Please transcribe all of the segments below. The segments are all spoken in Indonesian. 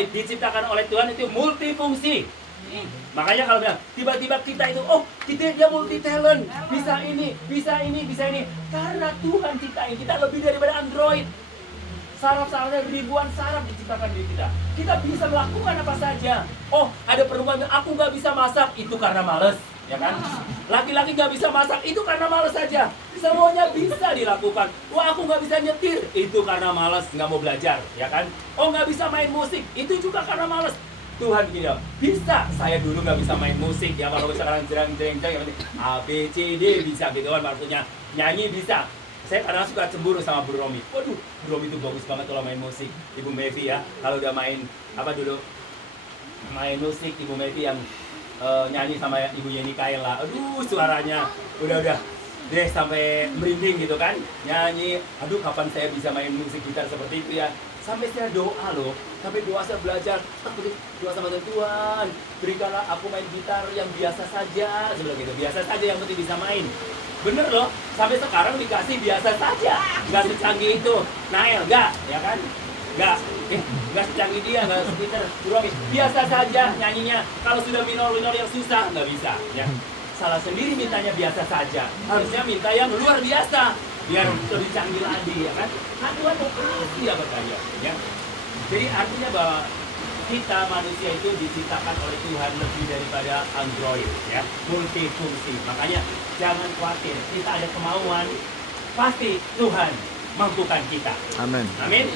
diciptakan oleh Tuhan itu multifungsi. Makanya kalau bilang tiba-tiba kita itu, oh dia multi talent, bisa ini, bisa ini, bisa ini. Karena Tuhan ciptain kita lebih daripada Android. Saraf-sarafnya ribuan saraf diciptakan di kita. Kita bisa melakukan apa saja. Oh, ada perempuan aku nggak bisa masak, itu karena males, ya kan? Laki-laki nggak bisa masak, itu karena males saja. Semuanya bisa dilakukan. Wah, aku nggak bisa nyetir, itu karena males, nggak mau belajar, ya kan? Oh, nggak bisa main musik, itu juga karena males. Tuhan gini loh, bisa. Saya dulu nggak bisa main musik, ya kalau sekarang jreng A B C D bisa gitu kan, maksudnya nyanyi bisa. Saya kadang suka cemburu sama Bu Romi. Waduh, Bu Romi itu bagus banget kalau main musik. Ibu Mevi ya, kalau udah main apa dulu main musik, Ibu Mevi yang nyanyi sama Ibu Yeni Kaila. Aduh, suaranya udah deh sampai merinding gitu kan. Nyanyi, aduh kapan saya bisa main musik gitar seperti itu ya. Sampai saya doa loh, sampai doa saya belajar, doa sama Tuhan, berikanlah aku main gitar yang biasa saja, seperti itu, biasa saja yang penting bisa main. Bener loh, sampai sekarang dikasih biasa saja, nggak secanggih itu, Nael, nggak, ya kan? Nggak secanggih dia, nggak segitar, biasa saja nyanyinya. Kalau sudah minor yang susah, nggak bisa, ya. Salah sendiri mintanya biasa saja, harusnya minta yang luar biasa, biar lebih canggih lagi, ya kan? Nah, Tuhan mau kasih apa saja, ya. Jadi artinya bahwa kita manusia itu diciptakan oleh Tuhan lebih daripada Android, ya, multifungsi. Makanya jangan khawatir, kita ada kemauan, pasti Tuhan mampukan kita. Amin. Amin.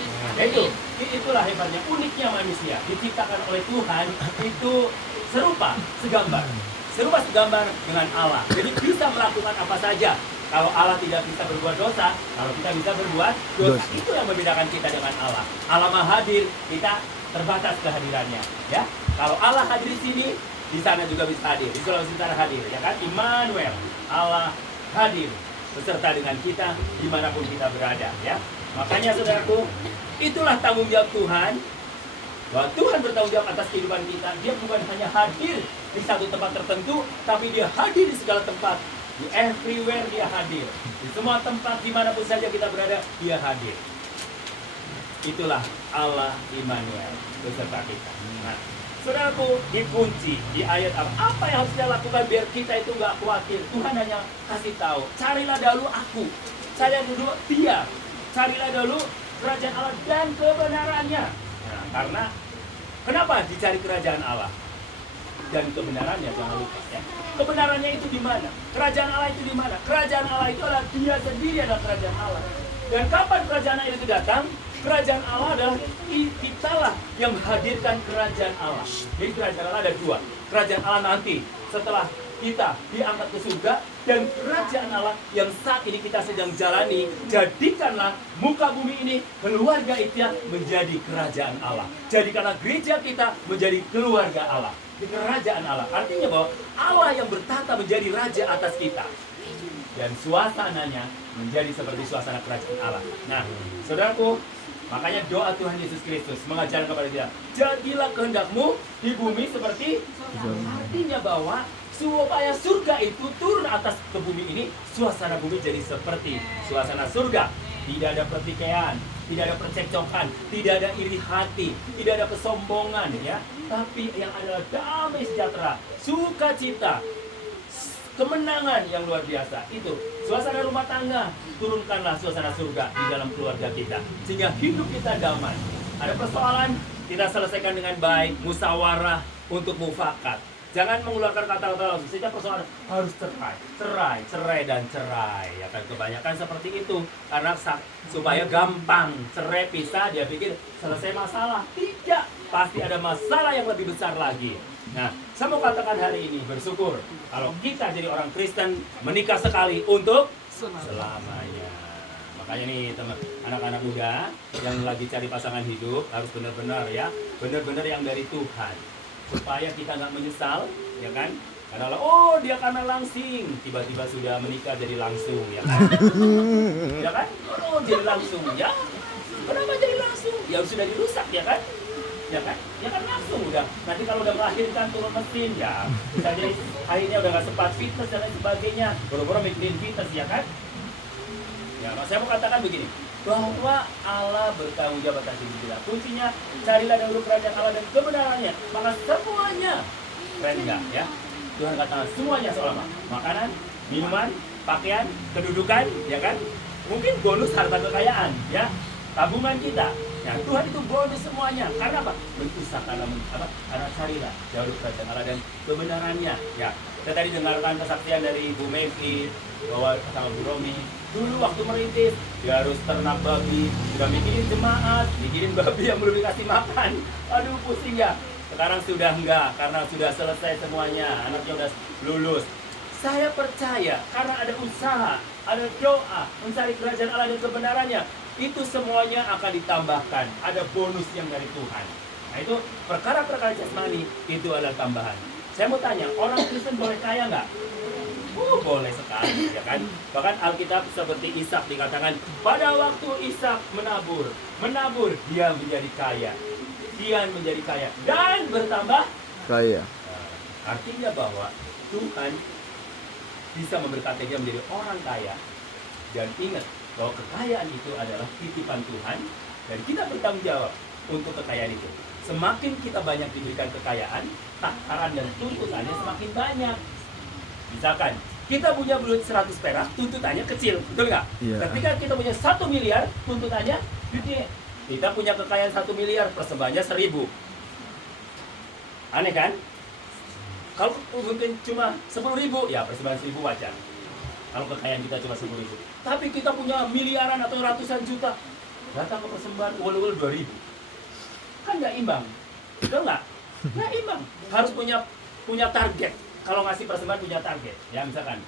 Itulah hebatnya, uniknya manusia diciptakan oleh Tuhan itu serupa segambar dengan Allah. Jadi bisa melakukan apa saja. Kalau Allah tidak bisa berbuat dosa, kalau kita bisa berbuat dosa, itu yang membedakan kita dengan Allah. Allah Maha hadir, kita terbatas kehadirannya, ya. Kalau Allah hadir di sini, di sana juga bisa hadir, di Sulawesi Utara hadir, ya kan? Immanuel, Allah hadir beserta dengan kita dimanapun kita berada, ya. Makanya saudaraku, itulah tanggung jawab Tuhan, bahwa Tuhan bertanggung jawab atas kehidupan kita. Dia bukan hanya hadir di satu tempat tertentu, tapi dia hadir di segala tempat. Di everywhere dia hadir. Di semua tempat dimanapun saja kita berada, dia hadir. Itulah Allah Immanuel beserta kita. Nah, saudaraku, dikunci di ayat apa yang harus kita lakukan biar kita itu nggak khawatir. Tuhan hanya kasih tahu, carilah dahulu aku, carilah dulu dia, carilah dulu kerajaan Allah dan kebenarannya. Nah, karena kenapa dicari kerajaan Allah dan kebenarannya, jangan lupa, ya. Kebenarannya itu di mana? Kerajaan Allah itu di mana? Kerajaan Allah itu adalah dia sendiri, adalah kerajaan Allah. Dan kapan kerajaan Allah itu datang? Kerajaan Allah adalah kitalah yang menghadirkan kerajaan Allah. Jadi kerajaan Allah ada dua. Kerajaan Allah nanti setelah kita diangkat ke surga, dan kerajaan Allah yang saat ini kita sedang jalani. Jadikanlah muka bumi ini, keluarga itu menjadi kerajaan Allah. Jadikanlah gereja kita menjadi keluarga Allah, di kerajaan Allah. Artinya bahwa Allah yang bertata menjadi raja atas kita, dan suasananya menjadi seperti suasana kerajaan Allah. Nah, saudaraku, makanya doa Tuhan Yesus Kristus mengajarkan kepada kita, jadilah kehendakmu di bumi seperti, artinya bahwa supaya surga itu turun atas ke bumi ini, suasana bumi jadi seperti suasana surga. Tidak ada pertikaian, tidak ada percekcokan, tidak ada iri hati, tidak ada kesombongan, ya. Tapi yang adalah damai sejahtera, sukacita, kemenangan yang luar biasa. Itu suasana rumah tangga, turunkanlah suasana surga di dalam keluarga kita, sehingga hidup kita damai. Ada persoalan, kita selesaikan dengan baik, musyawarah untuk mufakat. Jangan mengeluarkan kata-kata langsung. Sehingga persoalan harus cerai dan cerai. Ya kan, kebanyakan seperti itu. Karena supaya gampang cerai pisah, dia pikir selesai masalah. Tidak, pasti ada masalah yang lebih besar lagi. Nah, saya mau katakan hari ini, bersyukur kalau kita jadi orang Kristen menikah sekali untuk selamanya. Makanya nih teman, anak-anak muda yang lagi cari pasangan hidup harus benar-benar, ya, benar-benar yang dari Tuhan, supaya kita nggak menyesal, ya kan? Karena oh dia karena langsing, tiba-tiba sudah menikah jadi langsung, ya kan? Ya kan? Oh jadi langsung, ya. Kenapa jadi langsung? Ya sudah dirusak, ya kan? Ya kan? Ya kan langsung udah. Nanti kalau udah melahirkan turun mesin, ya bisa jadi akhirnya udah nggak sempat fitness dan lain sebagainya. Boro-boro mikirin fitness, ya kan? Ya, saya mau katakan begini, bahwa Allah bertanggung jawab atas hidup kita. Kuncinya, carilah dahulu kerajaan Allah dan kebenarannya, maka semuanya, keren nggak ya? Tuhan katakan semuanya soal apa? Makanan, minuman, pakaian, kedudukan, ya kan? Mungkin bonus harta kekayaan, ya, tabungan kita. Nah, Tuhan itu bonus semuanya. Karena apa? Berusahakanlah karena carilah dahulu kerajaan Allah dan kebenarannya. Ya, kita tadi dengarkan kesaksian dari Bu Mevi bahwa sama Bu Romi. Dulu waktu merintis, dia harus ternak babi, sudah mikirin jemaat, mikirin babi yang belum dikasih makan. Aduh, pusing ya. Sekarang sudah enggak, karena sudah selesai semuanya, anaknya sudah lulus. Saya percaya, karena ada usaha, ada doa, mencari kerajaan Allah dan kebenarannya, itu semuanya akan ditambahkan. Ada bonus yang dari Tuhan. Nah, itu perkara-perkara jasmani, itu adalah tambahan. Saya mau tanya, orang Kristen boleh kaya nggak? Boleh sekali, ya kan? Bahkan Alkitab seperti Ishak dikatakan, pada waktu Ishak menabur, dia menjadi kaya. Dia menjadi kaya dan bertambah Kaya. Artinya bahwa Tuhan bisa memberkati dia menjadi orang kaya. Dan ingat bahwa kekayaan itu adalah titipan Tuhan dan kita bertanggung jawab untuk kekayaan itu. Semakin kita banyak diberikan kekayaan, takaran dan tuntutannya semakin banyak. Misalkan kita punya duit 100 perak, tuntutannya kecil, betul nggak? Iya. Ketika kita punya 1 miliar, tuntutannya gede. Kita punya kekayaan 1 miliar, persembahannya 1000. Aneh kan? Kalau mungkin cuma 10.000, ya persembahan 1000 wajar. Kalau kekayaan kita cuma 10.000. Tapi kita punya miliaran atau ratusan juta, datang ke persembahan ul-ul 2.000. Kan nggak imbang, betul nggak? Nggak imbang. Harus punya target. Kalau ngasih persembahan punya target, ya misalkan.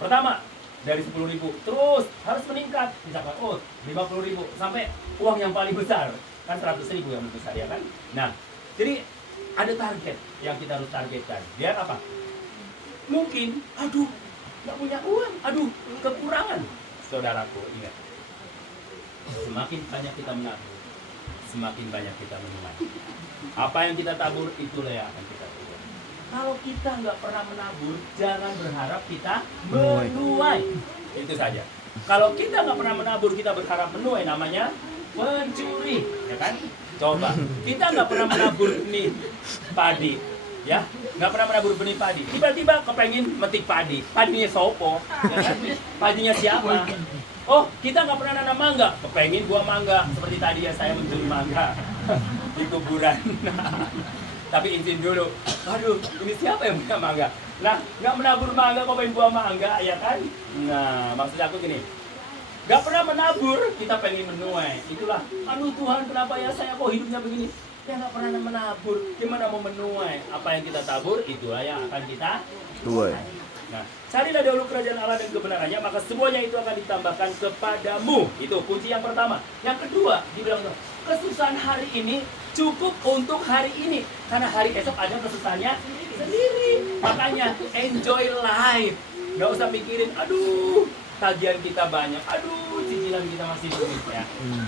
Pertama, dari 10.000, terus harus meningkat. Misalkan, 50.000, sampai uang yang paling besar. Kan 100.000 yang paling besar, ya kan? Nah, jadi ada target yang kita harus targetkan. Biar apa? Mungkin, nggak punya uang, kekurangan. Saudaraku, ingat. Semakin banyak kita menabur, semakin banyak kita menuai. Apa yang kita tabur, itulah yang akan kita tuai. Kalau kita nggak pernah menabur, jangan berharap kita menuai. Itu saja. Kalau kita nggak pernah menabur, kita berharap menuai, namanya pencuri, ya kan? Coba, kita nggak pernah menabur benih padi, ya, nggak pernah menabur benih padi. Tiba-tiba kepengen metik padi, padinya sopo, ya kan? Padinya siapa? Oh, kita nggak pernah nanam mangga, kepengen buah mangga. Seperti tadi ya, saya mencuri mangga di kuburan. Tapi izin dulu, ini siapa yang punya mangga? Nah, nggak menabur mangga, kok pengen buah mangga, ya kan? Nah, maksud aku gini, nggak pernah menabur, kita pengen menuai. Itulah, Tuhan, kenapa ya saya kok hidupnya begini? Ya nggak pernah menabur, gimana mau menuai? Apa yang kita tabur, itulah yang akan kita Tuai. Nah, carilah dahulu kerajaan Allah dan kebenarannya, maka semuanya itu akan ditambahkan kepadamu. Itu kunci yang pertama. Yang kedua, dibilang kesusahan hari ini cukup untuk hari ini, karena hari esok ada kesusahannya sendiri. Makanya enjoy life. Nggak usah mikirin, tagihan kita banyak, cicilan kita masih duit ya.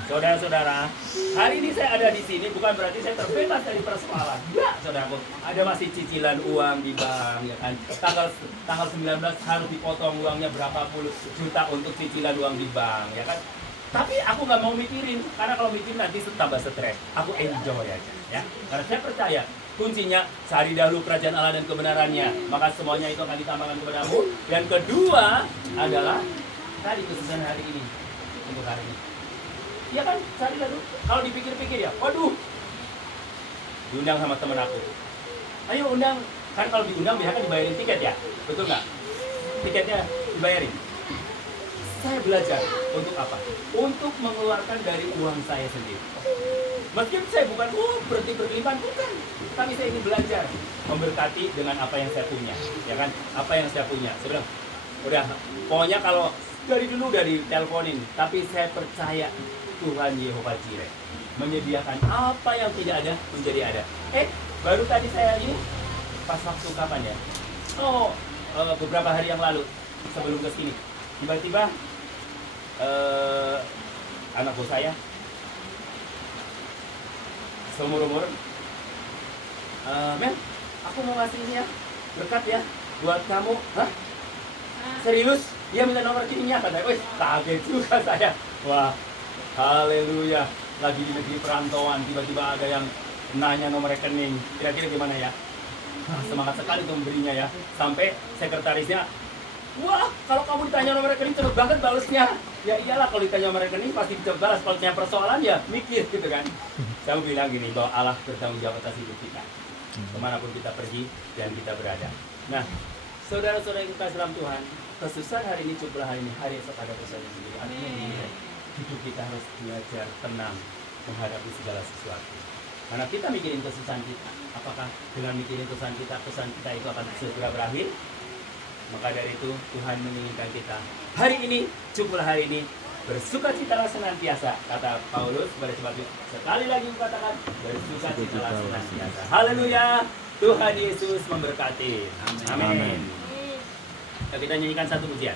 Saudara-saudara, hari ini saya ada di sini bukan berarti saya terbebas dari persoalan. Ya, saudaraku, ada masih cicilan uang di bank, ya kan. Tanggal 19 harus dipotong uangnya berapa puluh juta untuk cicilan uang di bank, ya kan. Tapi aku nggak mau mikirin, karena kalau mikirin nanti tambah stres. Aku enjoy aja, ya. Karena saya percaya kuncinya cari dahulu kerajaan Allah dan kebenarannya, maka semuanya itu akan ditambahkan kepadamu. Dan kedua adalah tadi kesusahan hari ini untuk hari ini. Ya kan, cari dahulu. Kalau dipikir-pikir ya, diundang sama temen aku. Ayo undang, kan kalau diundang biasanya dibayarin tiket ya, betul nggak? Tiketnya dibayarin. Saya belajar untuk apa? Untuk mengeluarkan dari uang saya sendiri. Meskipun saya bukan berarti berkelimpahan, bukan. Tapi saya ingin belajar memberkati dengan apa yang saya punya, ya kan? Apa yang saya punya. Saya bilang, udah, pokoknya kalau dari dulu udah diteleponin, tapi saya percaya Tuhan Yehova Jireh menyediakan apa yang tidak ada menjadi ada. Baru tadi saya ini pas waktu kapan ya? Beberapa hari yang lalu sebelum ke sini, tiba-tiba anak bos saya seumur-umur, Mel, aku mau ngasih ini ya, berkat ya, buat kamu. Hah? Serius? Dia minta nomor rekeningnya, katanya. Wih, kaget juga saya. Wah, haleluya. Lagi di negeri perantauan, tiba-tiba ada yang nanya nomor rekening. Kira-kira gimana ya? Semangat sekali tuh memberinya ya. Sampai sekretarisnya, wah, kalau kamu ditanya nomor rekening cepet banget balesnya. Ya iyalah, kalau ditanya nomor rekening pasti cepet balas. Kalau tanya persoalan ya mikir gitu kan. Saya bilang gini, bahwa Allah bertanggung jawab atas hidup kita. Kemanapun kita pergi dan kita berada. Nah, saudara-saudara yang kita dalam Tuhan, kesusahan hari ini cukuplah hari ini, hari esok ada kesusahan sendiri. Artinya gini, hidup kita harus belajar tenang menghadapi segala sesuatu. Karena kita mikirin kesusahan kita, apakah dengan mikirin kesusahan kita itu akan segera berakhir? Maka dari itu Tuhan menginginkan kita hari ini, cukuplah hari ini, bersukacitalah senantiasa, kata Paulus pada sebab itu. Sekali lagi katakan, bersukacitalah senantiasa. Haleluya, Tuhan Yesus memberkati. Amin. Kita nyanyikan satu pujian.